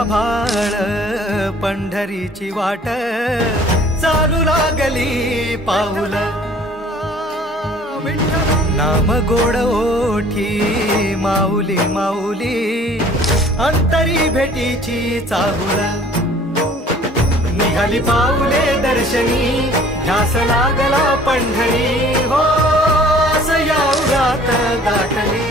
आभाळ पंढरीची वाट चालू लागली पाऊल नाम गोड ओठी माऊली माऊली अंतरी भेटीची चाहुल निघाली पाऊले दर्शनी ध्यास लागला पंढरी हो असं या उरात दाटली